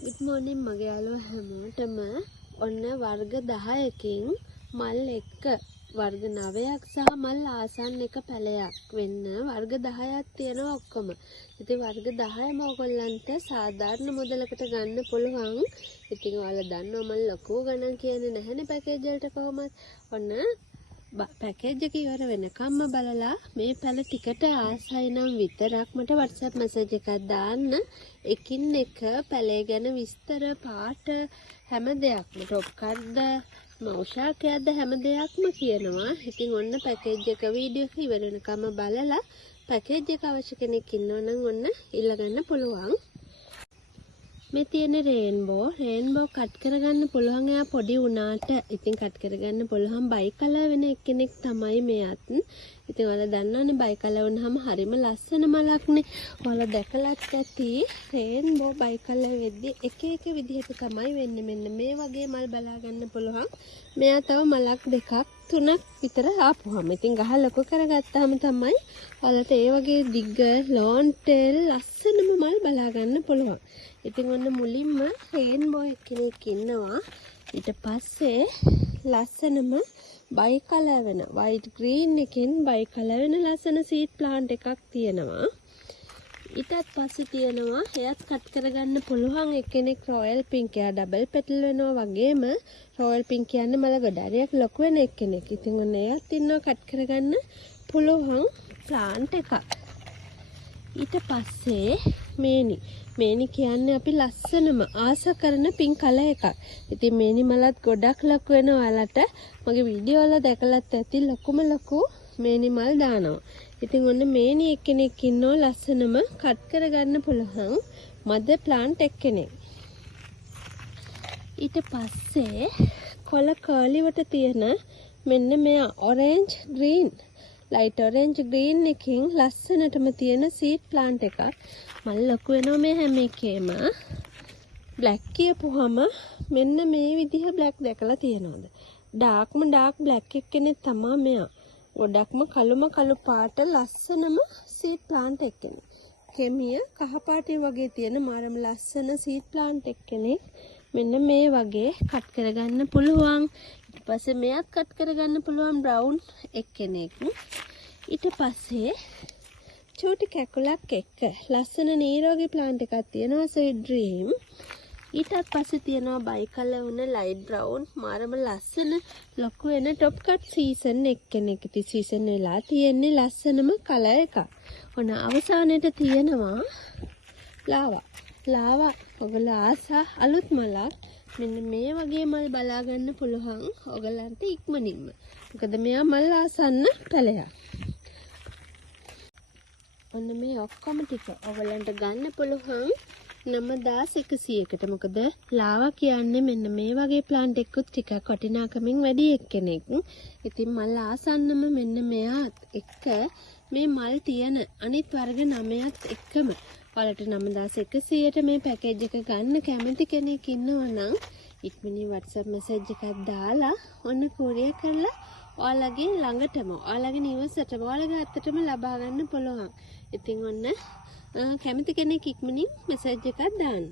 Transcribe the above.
Good morning මගේ යාළුවෝ හැමෝටම ඔන්න වර්ග 10කින් මල් එක වර්ග 9ක් සහ මල් ආසන්න එක පැලයක් වෙන්න වර්ග 10ක් තියෙනවා ඔක්කොම. ඉතින් වර්ග 10ම ඔයගොල්ලන්ට සාධාරණ මුදලකට ගන්න පුළුවන්. ඉතින් ඔයාලා දන්නවා මම ලොකු ගණන් කියන්නේ නැහැනේ පැකේජ් වලට කොහොමද. ඔන්න පැකේජ් එක ඉවර වෙනකම්ම බලලා මේ පැල ටිකට ආසයි නම් විතරක් මට WhatsApp message එකක් දාන්න. එකින් එක පැලේ ගැන විස්තර පාට හැම දෙයක්ම টොප් කර්ද මෞෂාකයක්ද හැම දෙයක්ම කියනවා. ඉතින් ඔන්න පැකේජ් එක වීඩියෝ එක ඉවර වෙනකම්ම බලලා පැකේජ් එක අවශ්‍ය කෙනෙක් ඉන්නවා නම් ඔන්න ඉල්ලගන්න පුළුවන්. මේ තියෙන රේන්බෝ කට් කරගන්න පුළුවන්. එයා පොඩි වුණාට ඉතින් කට් කරගන්න පුළුවන් බයි කලර් වෙන එක්කෙනෙක් තමයි මෙයත්. ඉතින් ඔයාලා දන්නවනේ බයි කලර් වුණාම හරිම ලස්සන මලක්නේ. ඔයාලා දැකලත් ඇති රේන්බෝ බයි කලර් වෙද්දි එක එක විදිහට තමයි වෙන්නේ. මෙන්න මේ වගේ මල් බලා ගන්න පුළුවන්. මෙයා තව මලක් දෙකක් තුනක් විතර ආපුවාම ඉතින් ගහ ලොකු කරගත්තාම තමයි ඔයාලට ඒ වගේ දිග ලොන් ටේල් ලස්සනම මල් බලා ගන්න පුළුවන්. ඉතින් ඔන්න මුලින්ම රේන්බෝ කෙනෙක් ඉන්නවා. ඊට පස්සේ ලස්සනම බයි කලර් වෙන වයිට් ග්‍රීන් එකෙන් බයි කලර් වෙන ලස්සන සීඩ් ප්ලාන්ට් එකක් තියෙනවා. ඊටත් පස්සේ තියෙනවා එයත් කට් කරගන්න පුළුවන් එක්කෙනෙක් රොයල් පින්ක්. එයා ඩබල් පෙටල් වෙනවා වගේම රොයල් පින්ක් කියන්නේ මල ගොඩාරියක් ලොකු වෙන එක්කෙනෙක්. ඉතින් ඔන්න එයත් ඉන්නවා කට් කරගන්න පුළුවන් ප්ලාන්ට් එකක්. ඊට පස්සේ මේනි කියන්නේ අපි ලස්සනම ආස කරන පින්ක් කලර් එකක්. ඉතින් මේනි මලත් ගොඩක් ලොකු වෙනවා. ඔයාලට මගේ වීඩියෝ වල දැකලත් ඇති ලොකුම ලොකු මේනි මල් දානවා. ඉතින් ඔන්න මේනි එක්කෙනෙක් ඉන්නෝ ලස්සනම කට් කරගන්න පුළුවන් මද ප්ලාන්ට් එක්කෙනෙක්. ඊට පස්සේ කොළ කර්ලිවට තියෙන මෙන්න මෙයා orange green light orange green එකකින් ලස්සනටම තියෙන සීඩ් ප්ලාන්ට් එකක්. මල් ලොකු වෙනවා මේ හැම එකේම. බ්ලැක් කියපුවම මෙන්න මේ විදිහ බ්ලැක් දැකලා තියෙනවද? ඩාර්ක් බ්ලැක් එක්කෙනෙක් තමයි මෙයා. ගොඩක්ම කළු පාට ලස්සනම සීඩ් ප්ලාන්ට් එක්කෙනෙක්. කෙමිය කහ පාටින් වගේ තියෙන මාරම ලස්සන සීඩ් ප්ලාන්ට් එක්කෙනෙක්. මෙන්න මේ වගේ කට් කරගන්න පුළුවන්. ඊට පස්සේ මෙයක් කට් කරගන්න පුළුවන් බ්‍රවුන් එක්කෙනෙක්. ඊට පස්සේ චූටි කැකුලක් එක්ක ලස්සන නීරෝගී ප්ලාන්ට් එකක් තියෙනවා ස්වීට් ඩ්‍රීම්. ඊටත් පස්සේ තියෙනවා බයි කලර් වුණ ලයිට් බ්‍රවුන් මාරම ලස්සන ලොකු වෙන টොප් කට් සීසන් එක්කෙනෙක්. ඉතින් සීසන් වෙලා තියෙන්නේ ලස්සනම කලර් එකක්. ඔන්න අවසානයේට තියෙනවා ලාවා. ඔයගොල්ලෝ ආසා අලුත් මලක්. මෙන්න මේ වගේ මල් බලා ගන්න පුළුවන් ඔයගලන්ට ඉක්මනින්ම. මොකද මෙයා මල් ආසන්න පැලයක්. ඔන්න මේ ඔක්කොම ටික ඔයගලන්ට ගන්න පුළුවන් 9100කට. මොකද ලාවා කියන්නේ මෙන්න මේ වගේ ප්ලාන්ට් එකකුත් ටිකක් වටිනාකමින් වැඩි එක්කෙනෙක්. ඉතින් මල් ආසන්නම මෙන්න මෙයාත් එක්ක මේ මල් තියෙන අනිත් වර්ග 9ත් එක්කම ඔයාලට 9100ට මේ පැකේජ් එක ගන්න කැමති කෙනෙක් ඉන්නවා නම් ඉක්මනින් WhatsApp message එකක් දාලා ඔන්න courier කරලා ඔයාලගේ ළඟටම ඔයාලගේ නිවසටම ඔයාලගේ අතටම ලබා ගන්න පුළුවන්. ඉතින් ඔන්න කැමති කෙනෙක් ඉක්මනින් message එකක් දාන්න.